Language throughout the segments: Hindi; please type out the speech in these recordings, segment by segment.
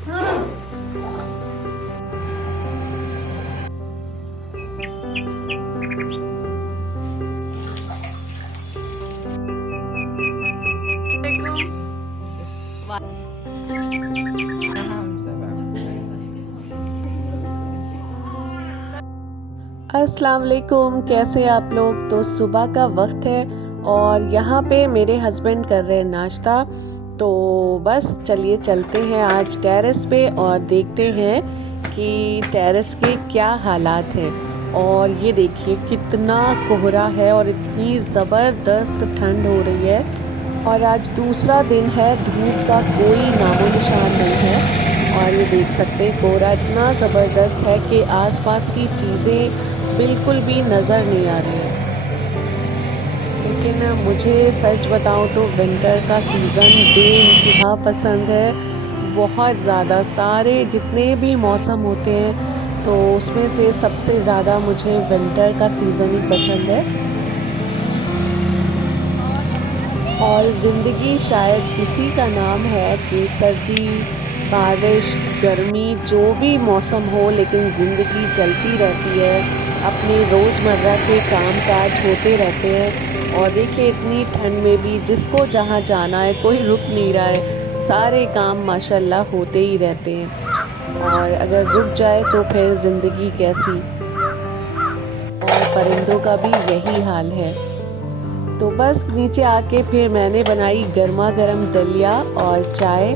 अस्सलाम वालेकुम, कैसे आप लोग। तो सुबह का वक्त है और यहाँ पे मेरे हस्बैंड कर रहे हैं नाश्ता। तो बस चलिए चलते हैं आज टेरेस पे और देखते हैं कि टेरेस के क्या हालात हैं। और ये देखिए कितना कोहरा है और इतनी ज़बरदस्त ठंड हो रही है। और आज दूसरा दिन है, धूप का कोई नामो निशान नहीं है। और ये देख सकते हैं कोहरा इतना ज़बरदस्त है कि आसपास की चीज़ें बिल्कुल भी नज़र नहीं आ रही है। लेकिन मुझे सच बताऊं तो विंटर का सीज़न बेइंतहा पसंद है, बहुत ज़्यादा। सारे जितने भी मौसम होते हैं तो उसमें से सबसे ज़्यादा मुझे विंटर का सीज़न ही पसंद है। और ज़िंदगी शायद इसी का नाम है कि सर्दी, बारिश, गर्मी, जो भी मौसम हो लेकिन ज़िंदगी चलती रहती है, अपने रोज़मर्रा के काम काज होते रहते हैं। और देखिए इतनी ठंड में भी जिसको जहाँ जाना है कोई रुक नहीं रहा है, सारे काम माशाल्लाह होते ही रहते हैं। और अगर रुक जाए तो फिर ज़िंदगी कैसी। और परिंदों का भी यही हाल है। तो बस नीचे आके फिर मैंने बनाई गर्मा गर्म दलिया और चाय।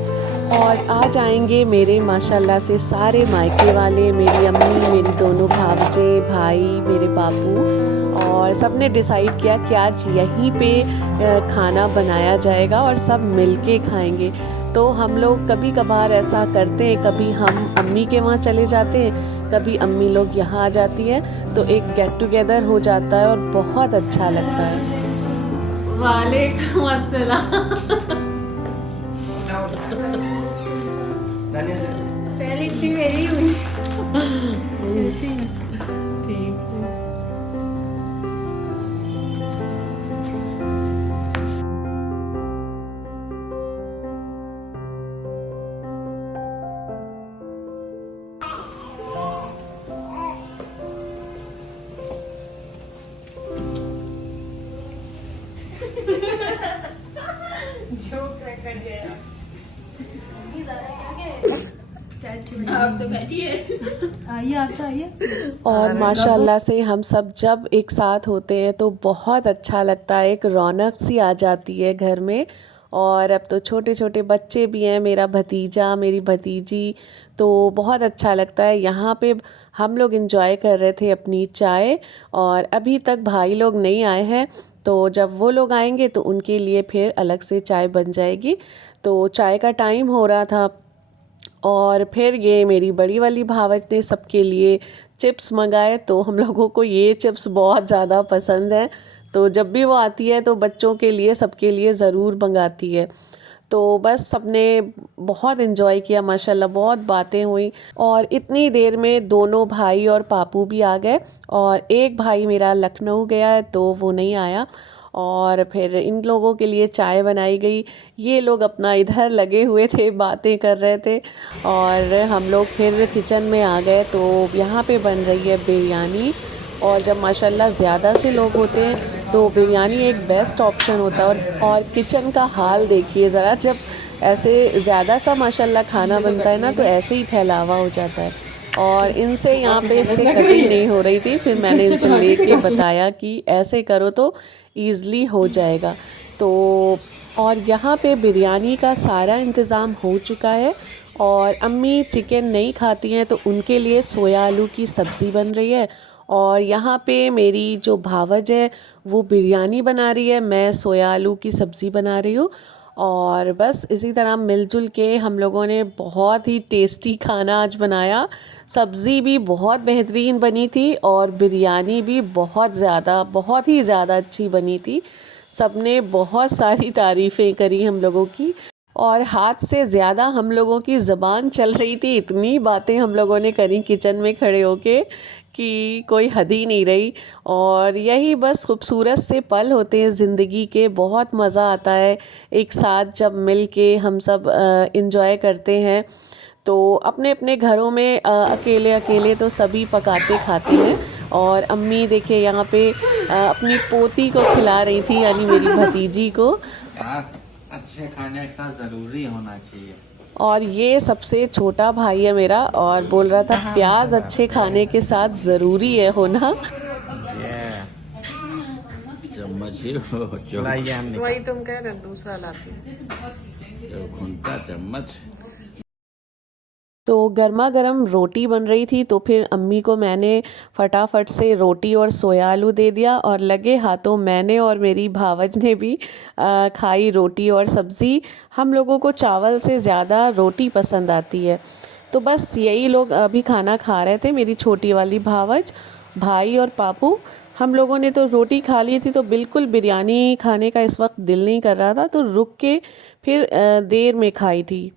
और आ जाएंगे मेरे माशाल्लाह से सारे मायके वाले, मेरी अम्मी, मेरी दोनों भावजे, भाई, मेरे बापू। और सब ने डिसाइड किया कि आज यहीं पे खाना बनाया जाएगा और सब मिलके खाएंगे। तो हम लोग कभी कभार ऐसा करते हैं, कभी हम अम्मी के वहाँ चले जाते हैं, कभी अम्मी लोग यहाँ आ जाती हैं, तो एक गेट टुगेदर हो जाता है और बहुत अच्छा लगता है। वालेकुम अस्सलाम। पहली एंट्री मेरी हुई। ठीक है। आप तो बैठिए, आइए आप तो आइए। और माशाल्लाह से हम सब जब एक साथ होते हैं तो बहुत अच्छा लगता है, एक रौनक सी आ जाती है घर में। और अब तो छोटे छोटे बच्चे भी हैं, मेरा भतीजा, मेरी भतीजी, तो बहुत अच्छा लगता है। यहाँ पे हम लोग एंजॉय कर रहे थे अपनी चाय। और अभी तक भाई लोग नहीं आए हैं, तो जब वो लोग आएंगे तो उनके लिए फिर अलग से चाय बन जाएगी। तो चाय का टाइम हो रहा था और फिर ये मेरी बड़ी वाली भावज ने सबके लिए चिप्स मंगाए। तो हम लोगों को ये चिप्स बहुत ज़्यादा पसंद है, तो जब भी वो आती है तो बच्चों के लिए, सबके लिए ज़रूर मंगाती है। तो बस सबने बहुत इन्जॉय किया माशाल्लाह, बहुत बातें हुई। और इतनी देर में दोनों भाई और पापू भी आ गए। और एक भाई मेरा लखनऊ गया है तो वो नहीं आया। और फिर इन लोगों के लिए चाय बनाई गई। ये लोग अपना इधर लगे हुए थे, बातें कर रहे थे। और हम लोग फिर किचन में आ गए। तो यहाँ पे बन रही है बिरयानी। और जब माशाल्लाह ज़्यादा से लोग होते हैं तो बिरयानी एक बेस्ट ऑप्शन होता है। और किचन का हाल देखिए ज़रा, जब ऐसे ज़्यादा सा माशाल्लाह खाना बनता है ना तो ऐसे ही फैलावा हो जाता है। और इनसे यहाँ पे इससे कटिंग नहीं हो रही थी, फिर मैंने इनसे लेके बताया कि ऐसे करो तो ईज़िली हो जाएगा। तो और यहाँ पे बिरयानी का सारा इंतज़ाम हो चुका है। और अम्मी चिकन नहीं खाती हैं तो उनके लिए सोया आलू की सब्ज़ी बन रही है। और यहाँ पे मेरी जो भावज है वो बिरयानी बना रही है, मैं सोया आलू की सब्ज़ी बना रही हूँ। और बस इसी तरह मिलजुल के हम लोगों ने बहुत ही टेस्टी खाना आज बनाया। सब्ज़ी भी बहुत बेहतरीन बनी थी और बिरयानी भी बहुत ही ज़्यादा अच्छी बनी थी। सबने बहुत सारी तारीफ़ें करी हम लोगों की। और हाथ से ज़्यादा हम लोगों की ज़बान चल रही थी, इतनी बातें हम लोगों ने करी किचन में खड़े होके कि कोई हद ही नहीं रही। और यही बस खूबसूरत से पल होते हैं ज़िंदगी के, बहुत मज़ा आता है एक साथ जब मिल के हम सब इंजॉय करते हैं। तो अपने अपने घरों में अकेले अकेले तो सभी पकाते खाते हैं। और अम्मी देखिए यहाँ पे अपनी पोती को खिला रही थी, यानी मेरी भतीजी को। अच्छे खाने के साथ ज़रूरी होना चाहिए। और ये सबसे छोटा भाई है मेरा, और बोल रहा था प्याज अच्छे खाने के साथ ज़रूरी है होना। चम्मच ही जो वही तुम कह रहे, दूसरा लाती। घुनता चम्मच। तो गर्मा गर्म रोटी बन रही थी, तो फिर अम्मी को मैंने फटाफट से रोटी और सोया आलू दे दिया, और लगे हाथों मैंने और मेरी भावज ने भी खाई रोटी और सब्ज़ी। हम लोगों को चावल से ज़्यादा रोटी पसंद आती है। तो बस यही लोग अभी खाना खा रहे थे, मेरी छोटी वाली भावज, भाई और पापू। हम लोगों ने तो रोटी खा ली थी, तो बिल्कुल बिरयानी खाने का इस वक्त दिल नहीं कर रहा था, तो रुक के फिर देर में खाई थी।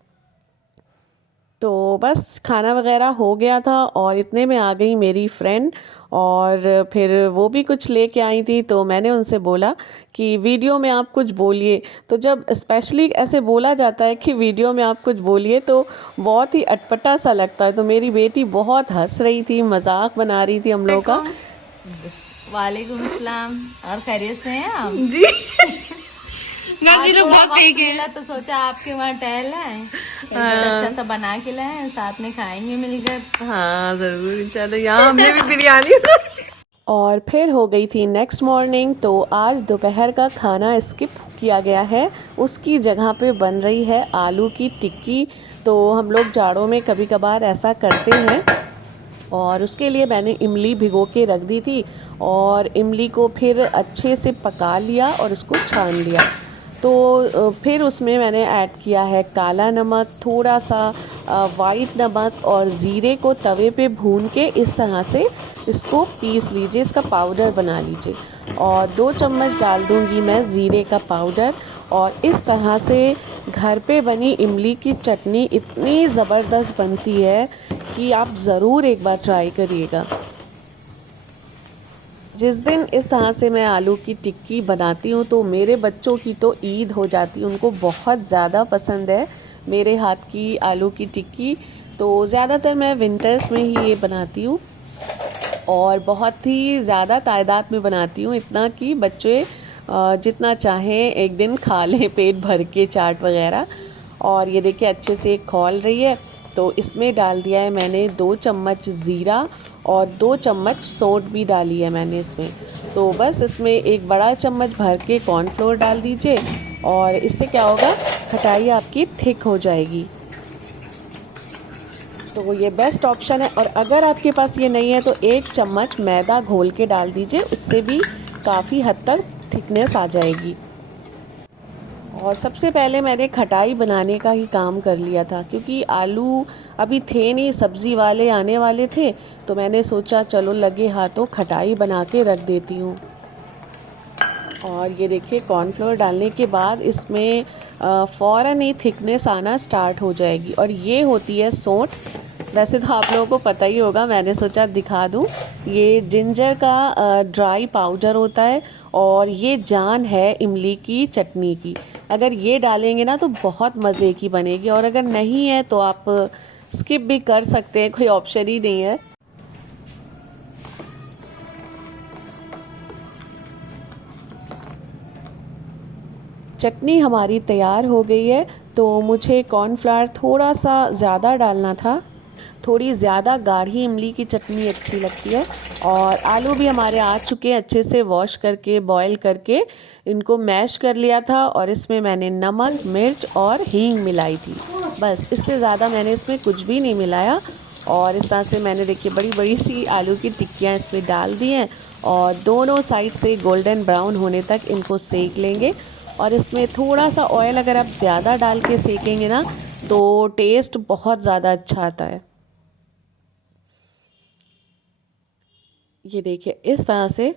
तो बस खाना वगैरह हो गया था, और इतने में आ गई मेरी फ्रेंड, और फिर वो भी कुछ लेके आई थी। तो मैंने उनसे बोला कि वीडियो में आप कुछ बोलिए। तो जब स्पेशली ऐसे बोला जाता है कि वीडियो में आप कुछ बोलिए, तो बहुत ही अटपटा सा लगता है। तो मेरी बेटी बहुत हंस रही थी, मजाक बना रही थी हम लोग का। वालेकुम अस्सलाम, और खैरियत से हैं आप? जी आज थोड़ा वक्त मिला तो सोचा आपके वहाँ टहल आए, अच्छा सा बना के लाए, साथ में खाएंगे मिलकर। हाँ ज़रूर, चलो यहाँ हमने भी बिरयानी और फिर हो गई थी नेक्स्ट मॉर्निंग। तो आज दोपहर का खाना स्किप किया गया है, उसकी जगह पे बन रही है आलू की टिक्की। तो हम लोग जाड़ों में कभी कभार ऐसा करते हैं, और उसके लिए मैंने इमली भिगो के रख दी थी, और इमली को फिर अच्छे से पका लिया और उसको छान लिया। तो फिर उसमें मैंने ऐड किया है काला नमक, थोड़ा सा वाइट नमक, और ज़ीरे को तवे पे भून के इस तरह से इसको पीस लीजिए, इसका पाउडर बना लीजिए। और 2 चम्मच डाल दूंगी मैं ज़ीरे का पाउडर। और इस तरह से घर पे बनी इमली की चटनी इतनी ज़बरदस्त बनती है कि आप ज़रूर एक बार ट्राई करिएगा। जिस दिन इस तरह से मैं आलू की टिक्की बनाती हूँ, तो मेरे बच्चों की तो ईद हो जाती है, उनको बहुत ज़्यादा पसंद है मेरे हाथ की आलू की टिक्की। तो ज़्यादातर मैं विंटर्स में ही ये बनाती हूँ, और बहुत ही ज़्यादा तादाद में बनाती हूँ, इतना कि बच्चे जितना चाहें एक दिन खा लें पेट भर के चाट वगैरह। और ये देखिए अच्छे से खौल रही है। तो इसमें डाल दिया है मैंने 2 चम्मच ज़ीरा, और 2 चम्मच सौंठ भी डाली है मैंने इसमें। तो बस इसमें एक बड़ा चम्मच भर के कॉर्नफ्लोर डाल दीजिए, और इससे क्या होगा, खटाई आपकी थिक हो जाएगी। तो ये बेस्ट ऑप्शन है। और अगर आपके पास ये नहीं है, तो 1 चम्मच मैदा घोल के डाल दीजिए, उससे भी काफ़ी हद तक थिकनेस आ जाएगी। और सबसे पहले मैंने खटाई बनाने का ही काम कर लिया था, क्योंकि आलू अभी थे नहीं, सब्ज़ी वाले आने वाले थे। तो मैंने सोचा चलो लगे हाथों खटाई बना के रख देती हूँ। और ये देखिए कॉर्नफ्लोर डालने के बाद इसमें फ़ौरन ही थिकनेस आना स्टार्ट हो जाएगी। और ये होती है सौंठ। वैसे तो आप लोगों को पता ही होगा, मैंने सोचा दिखा दूँ। ये जिंजर का ड्राई पाउडर होता है, और ये जान है इमली की चटनी की। अगर ये डालेंगे ना तो बहुत मज़े की बनेगी, और अगर नहीं है तो आप स्किप भी कर सकते हैं, कोई ऑप्शन ही नहीं है। चटनी हमारी तैयार हो गई है। तो मुझे कॉर्नफ्लावर थोड़ा सा ज़्यादा डालना था, थोड़ी ज़्यादा गाढ़ी इमली की चटनी अच्छी लगती है। और आलू भी हमारे आ चुके हैं, अच्छे से वॉश करके बॉईल करके इनको मैश कर लिया था। और इसमें मैंने नमक, मिर्च और हींग मिलाई थी, बस इससे ज़्यादा मैंने इसमें कुछ भी नहीं मिलाया। और इस तरह से मैंने देखिए बड़ी बड़ी सी आलू की टिक्कियाँ इसमें डाल दी हैं, और दोनों साइड से गोल्डन ब्राउन होने तक इनको सेक लेंगे। और इसमें थोड़ा सा ऑयल अगर आप ज़्यादा डाल के सेकेंगे ना, तो टेस्ट बहुत ज़्यादा अच्छा आता है। ये देखिए इस तरह से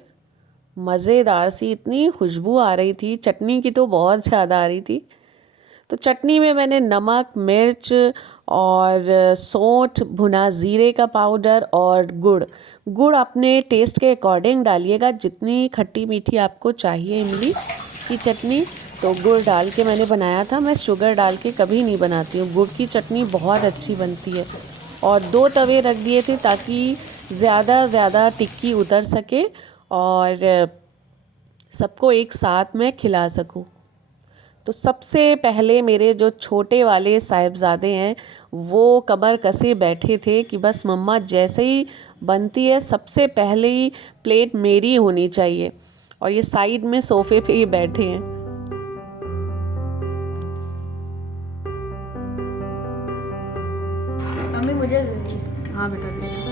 मज़ेदार सी इतनी खुशबू आ रही थी, चटनी की तो बहुत ज़्यादा आ रही थी। तो चटनी में मैंने नमक, मिर्च और सौंठ, भुना ज़ीरे का पाउडर और गुड़ अपने टेस्ट के अकॉर्डिंग डालिएगा, जितनी खट्टी मीठी आपको चाहिए इमली की चटनी। तो गुड़ डाल के मैंने बनाया था। मैं शुगर डाल के कभी नहीं बनाती हूँ। गुड़ की चटनी बहुत अच्छी बनती है। और 2 तवे रख दिए थे ताकि ज़्यादा टिक्की उतर सके और सबको एक साथ में खिला सकूँ। तो सबसे पहले मेरे जो छोटे वाले साहिबज़ादे हैं वो कमर कसे बैठे थे कि बस मम्मा जैसे ही बनती है सबसे पहले ही प्लेट मेरी होनी चाहिए। और ये साइड में सोफ़े पे ही बैठे हैं। मम्मी मुझे दे दीजिए। हाँ बेटा दे।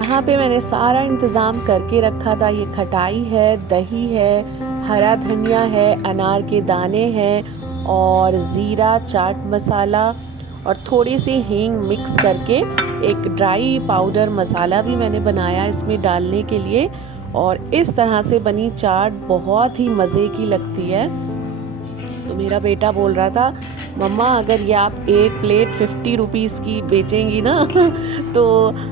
यहाँ पे मैंने सारा इंतज़ाम करके रखा था। ये खटाई है, दही है, हरा धनिया है, अनार के दाने हैं और ज़ीरा, चाट मसाला और थोड़ी सी हींग मिक्स करके एक ड्राई पाउडर मसाला भी मैंने बनाया इसमें डालने के लिए। और इस तरह से बनी चाट बहुत ही मज़े की लगती है। तो मेरा बेटा बोल रहा था मम्मा अगर ये आप एक प्लेट 50 रुपीज़ की बेचेंगी ना तो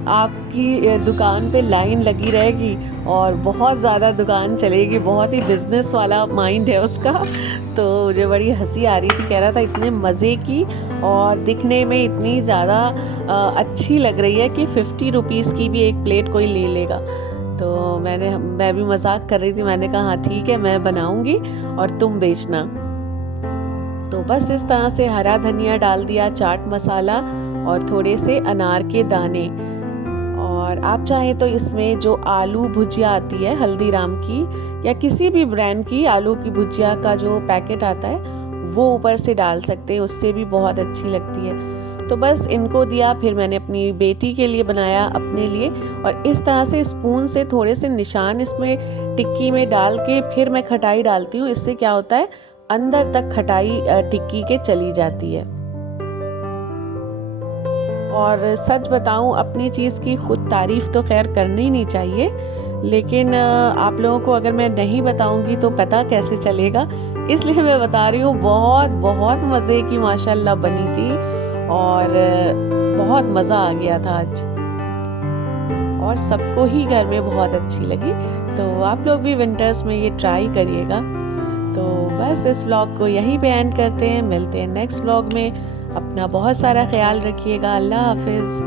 आपकी दुकान पे लाइन लगी रहेगी और बहुत ज़्यादा दुकान चलेगी। बहुत ही बिज़नेस वाला माइंड है उसका। तो मुझे बड़ी हंसी आ रही थी। कह रहा था इतने मज़े की और दिखने में इतनी ज़्यादा अच्छी लग रही है कि 50 रुपीज़ की भी एक प्लेट कोई ले लेगा। तो मैं भी मजाक कर रही थी। मैंने कहा हाँ ठीक है मैं बनाऊँगी और तुम बेचना। तो बस इस तरह से हरा धनिया डाल दिया, चाट मसाला और थोड़े से अनार के दाने। और आप चाहें तो इसमें जो आलू भुजिया आती है हल्दीराम की या किसी भी ब्रांड की आलू की भुजिया का जो पैकेट आता है वो ऊपर से डाल सकते हैं, उससे भी बहुत अच्छी लगती है। तो बस इनको दिया। फिर मैंने अपनी बेटी के लिए बनाया, अपने लिए। और इस तरह से स्पून से थोड़े से निशान इसमें टिक्की में डाल के फिर मैं खटाई डालती हूँ। इससे क्या होता है अंदर तक खटाई टिक्की के चली जाती है। और सच बताऊं अपनी चीज़ की खुद तारीफ़ तो खैर करनी ही नहीं चाहिए, लेकिन आप लोगों को अगर मैं नहीं बताऊंगी तो पता कैसे चलेगा, इसलिए मैं बता रही हूँ। बहुत बहुत मज़े की माशाल्लाह बनी थी और बहुत मज़ा आ गया था आज और सबको ही घर में बहुत अच्छी लगी। तो आप लोग भी विंटर्स में ये ट्राई करिएगा। तो बस इस व्लॉग को यहीं पे एंड करते हैं। मिलते हैं नेक्स्ट व्लॉग में। अपना बहुत सारा ख्याल रखिएगा। अल्लाह हाफिज़।